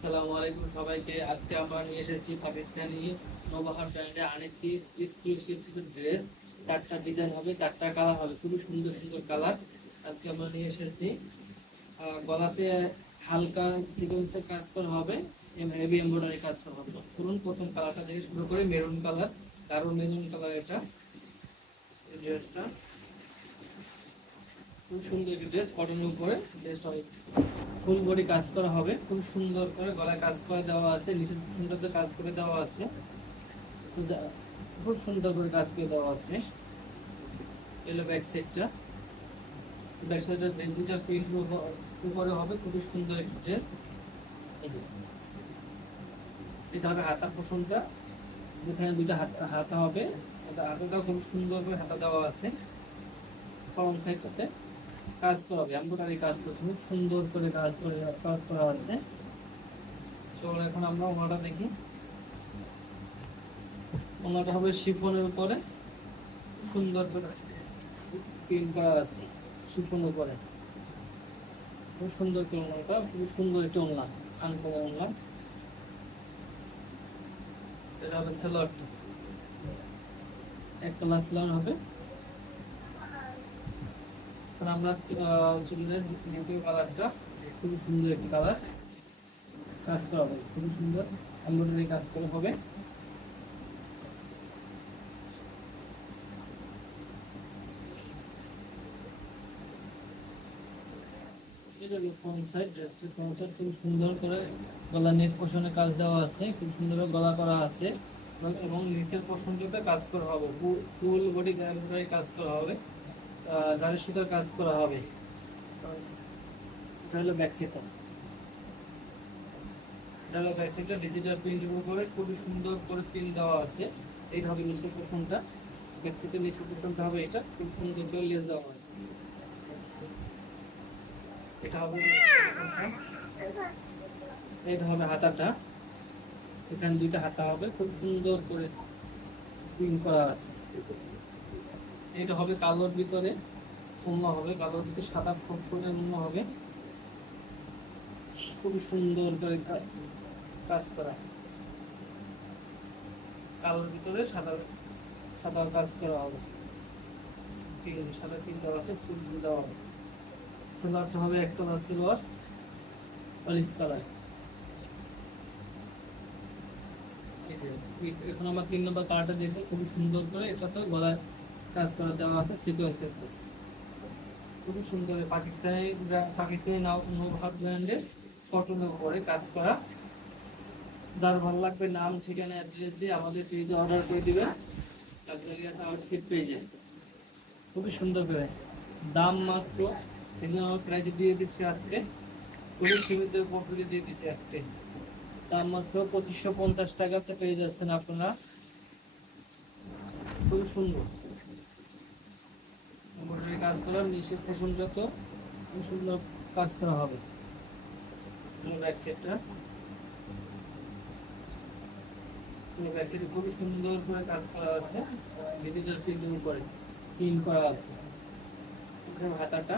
আসসালামু আলাইকুম সবাইকে। আজকে আমরা নিয়ে এসেছি পাকিস্তানি নোবাহার ব্র্যান্ডের আনস্টিচ এক্সক্লুসিভ কিছু ড্রেস। চারটা ডিজাইন হবে, চারটা কালার হবে, খুবই সুন্দর সুন্দর কালার। আজকে আমরা নিয়ে এসেছি। গলাতে হালকা সিকোয়েন্সের কাজ করা হবে, হেভি এমব্রয়ডারি কাজ করা হবে। চলুন প্রথম কালারটা থেকে শুরু করে। মেরুন কালার, গাঢ় মেরুন কালার। এটা এই ড্রেসটা খুব সুন্দর একটি ড্রেস, কটনের উপরে ড্রেসটা ফুল বডি কাজ করা হবে, খুব সুন্দর করে গলায় কাজ করে দেওয়া আছে, নিচের সুন্দরতে কাজ করে দেওয়া আছে, খুব সুন্দর করে কাজ করে দেওয়া আছে। এলো ব্যাক সাইডটা, ব্যাক সাইডটা ডিজিটাল প্রিন্ট উপরে হবে, খুবই সুন্দর একটি ড্রেস। এই যে এটা হবে হাতার পোষণটা, যেখানে দুইটা হাতা হবে, হাতাটা খুব সুন্দর করে হাতা দেওয়া আছে। ফ্রন্ট সাইডটাতে কাজ করা হবে, এমব্রয়ডারি কাজ করে খুব সুন্দর করে কাজ করা আছে। চলো এখন আমরা ওনাটা দেখি। ওনাটা হবে শিফনের উপরে, সুন্দর করে প্রিন্ট করা আছে শিফনের উপরে, খুব সুন্দর করে ওনাটা, খুব সুন্দর একটি ওনা, আনকমন ওনা। এটা হবে সালোয়ারটা, এক কালার সালোয়ার হবে। আমরা চুলের দ্বিতীয় কালারটা, খুবই সুন্দর একটি কালার, কাজ করা হবে খুবই সুন্দর, এমব্রয়ডারি কাজ করা হবে। ফ্রন্ট সাইড, ড্রেসটির ফ্রন্ট সাইড খুব সুন্দর করে গলা নেক পোর্শনে কাজ দেওয়া আছে, খুব সুন্দর গলা করা আছে, এবং নিচের পোর্শনটাতে কাজ করা হবে, ফুল বডি এমব্রয়ডারি কাজ করা হবে, জারি সুতার কাজ করা হবে। এটা হলো ব্যাক সাইডটা, এটা হলো ব্যাক সাইডটা ডিজিটাল প্রিন্টের উপরে খুবই সুন্দর করে প্রিন্ট দেওয়া আছে। এইটা হবে নিচের পোর্শনটা, ব্যাক সাইডের নিচের পোর্শনটা হবে, এটা খুব সুন্দর করে লেস দেওয়া আছে। এটা হবে এটা হবে হাতাটা, এখানে দুইটা হাতা হবে, খুব সুন্দর করে প্রিন্ট করা আছে। এটা হবে কালোর ভিতরে ওড়না হবে, কালোর ভিতরে সাদা ফুটফুটের ওড়না হবে, খুব সুন্দর করে কাজ করা, কালোর ভিতরে সাদা সাদা কাজ করা হবে। ঠিক আছে, সাদা প্রিন্ট দেওয়া আছে, ফুল দেওয়া আছে। সালোয়ারটা হবে এক কালার সালোয়ার, অলিভ কালার। এই যে এখন আমার 3 নম্বর কালারটা দেখুন, খুবই সুন্দর করে এটাতে গলায় কাজ করা দেওয়া আছে, সিকোয়েন্সের কাজ, খুবই সুন্দর। পাকিস্তানি নোভার ব্র্যান্ডের কটনের উপরে কাজ করা। যার ভালো লাগবে নাম, ঠিকানা, অ্যাড্রেস দিয়ে আমাদের পেজে অর্ডার করে দিবেন, লাক্সারিয়াস আউটফিট পেজে। খুবই সুন্দর করে দাম মাত্র, এই জন্য আমার প্রাইসে দিয়ে দিচ্ছি আজকে, খুবই সীমিত পদ্ধতি দিয়ে দিচ্ছি আজকে। দাম মাত্র 2550 টাকাতে পেয়ে যাচ্ছেন আপনারা, খুবই সুন্দর এমব্রয়ডারি কাজ করা, নিচের পোর্শনটা তো খুব সুন্দর কাজ করা হবে। ব্যাক সাইডটা, ব্যাক সাইডে খুবই সুন্দর করে কাজ করা আছে, ডিজিটাল প্রিন্টের উপরে প্রিন্ট করা আছে। হাতাটা,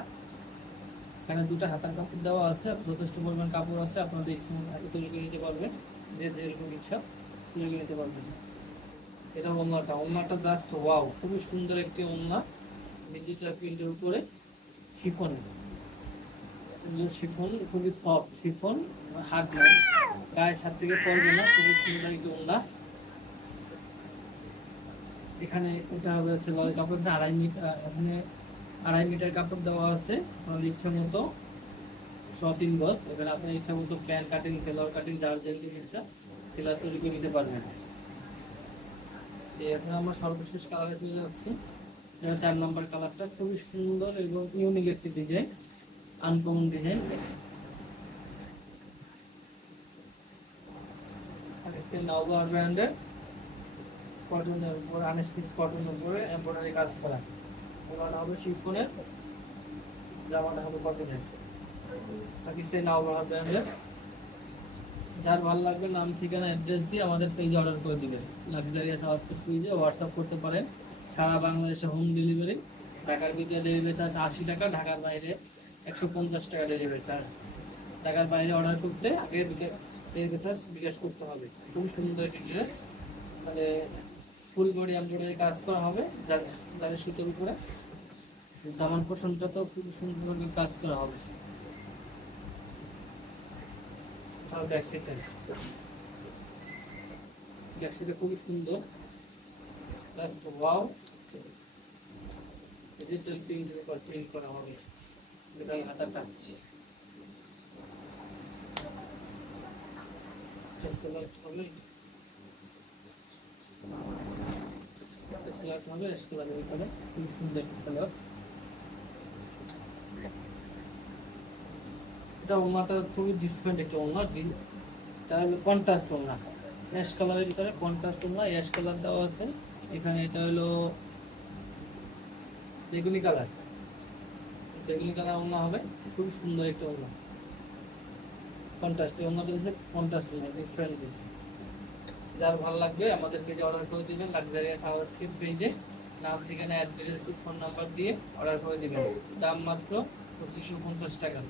এখানে দুটো হাতার কাপড় দেওয়া আছে, যথেষ্ট পরিমাণ কাপড় আছে, আপনাদের ইচ্ছা মতো হাতে তৈরি করে নিতে পারবেন, যে যেরকম ইচ্ছা তৈরি করে নিতে পারবেন। এটা ওড়নাটা, ওড়নাটা জাস্ট ওয়াও, খুবই সুন্দর একটি ওড়না, ডিজিটাল প্রিন্টের উপরে শিফন, শিফন খুবই সফট শিফন, হাত নয়, গায়ে হাত থেকে পড়বে না, খুবই সুন্দর একটি ওড়না। এখানে এটা হবে সেলোয়ার কাপড়টা 2.5 মিটার, এখানে 2.5 মিটার কাপড় দেওয়া আছে, আপনার ইচ্ছা মতো 3 গজ। এবার আপনার ইচ্ছা মতো প্যান্ট কাটিং, সেলোয়ার কাটিং, যার যেরকম ইচ্ছা সেলার তৈরি করে নিতে পারবেন। এখন আমরা সর্বশেষ কালারে চলে যাচ্ছি, এটা 4 নম্বর কালারটা, খুবই সুন্দর এবং ইউনিক একটি design, uncommon design. Pakistani Naogaon ব্র্যান্ডের কটনের উপরে, আনস্টিচ কটনের উপরে এমব্রয়ডারি কাজ করা। ওনাটা হবে শিফনের, জামাটা হবে কটনের, পাকিস্তানি নওগাঁ ব্র্যান্ডের। যার ভালো লাগবে নাম, ঠিকানা, অ্যাড্রেস দিয়ে আমাদের পেজে অর্ডার করে দিবেন। লাক্সারিয়াস আউটফিট পেজে হোয়াটসঅ্যাপ করতে পারেন, সারা বাংলাদেশে হোম ডেলিভারি। ঢাকার ভিতরে ডেলিভারি চার্জ 80 টাকা, ঢাকার বাইরে 150 টাকা ডেলিভারি চার্জ। ঢাকার বাইরে অর্ডার করতে আগে এই ড্রেস বিকাশ করতে হবে। খুবই সুন্দর একটি ড্রেস, মানে ফুল বডি এমব্রয়ডারি কাজ করা হবে যাদের সুতোর উপরে। দামান পোষণটা তো খুব সুন্দর কাজ করা হবে। ব্যাক সাইডটা খুবই সুন্দর, জাস্ট ওয়াও। ডিজিটাল প্রিন্টের উপর প্রিন্ট করা হবে, এটা হাতার টাচ। সিলেক্ট হবে, সিলেক্ট হবে এসকালারের ভিতরে, খুব সুন্দর একটা সিলেক্ট। এটা ওনাটা খুবই ডিফারেন্ট একটা ওনা, এটা হলো কন্ট্রাস্ট ওনা, অ্যাশ কালারের ভিতরে কন্ট্রাস্ট ওনা, অ্যাশ কালার দেওয়া আছে এখানে। এটা হলো বেগুনি কালার, বেগুনি কালার ওনা হবে, খুবই সুন্দর একটা ওনা। কন্ট্রাস্ট ওনাটা দিচ্ছে, কন্ট্রাস্ট ওনা ডিফারেন্ট দিচ্ছে। যার ভালো লাগবে আমাদের পেজে অর্ডার করে দিবেন, লাক্সারিয়াস আউটফিট পেজে নাম, ঠিকানা, অ্যাড্রেস, ফোন নাম্বার দিয়ে অর্ডার করে দিবেন। দাম মাত্র 2550 টাকা।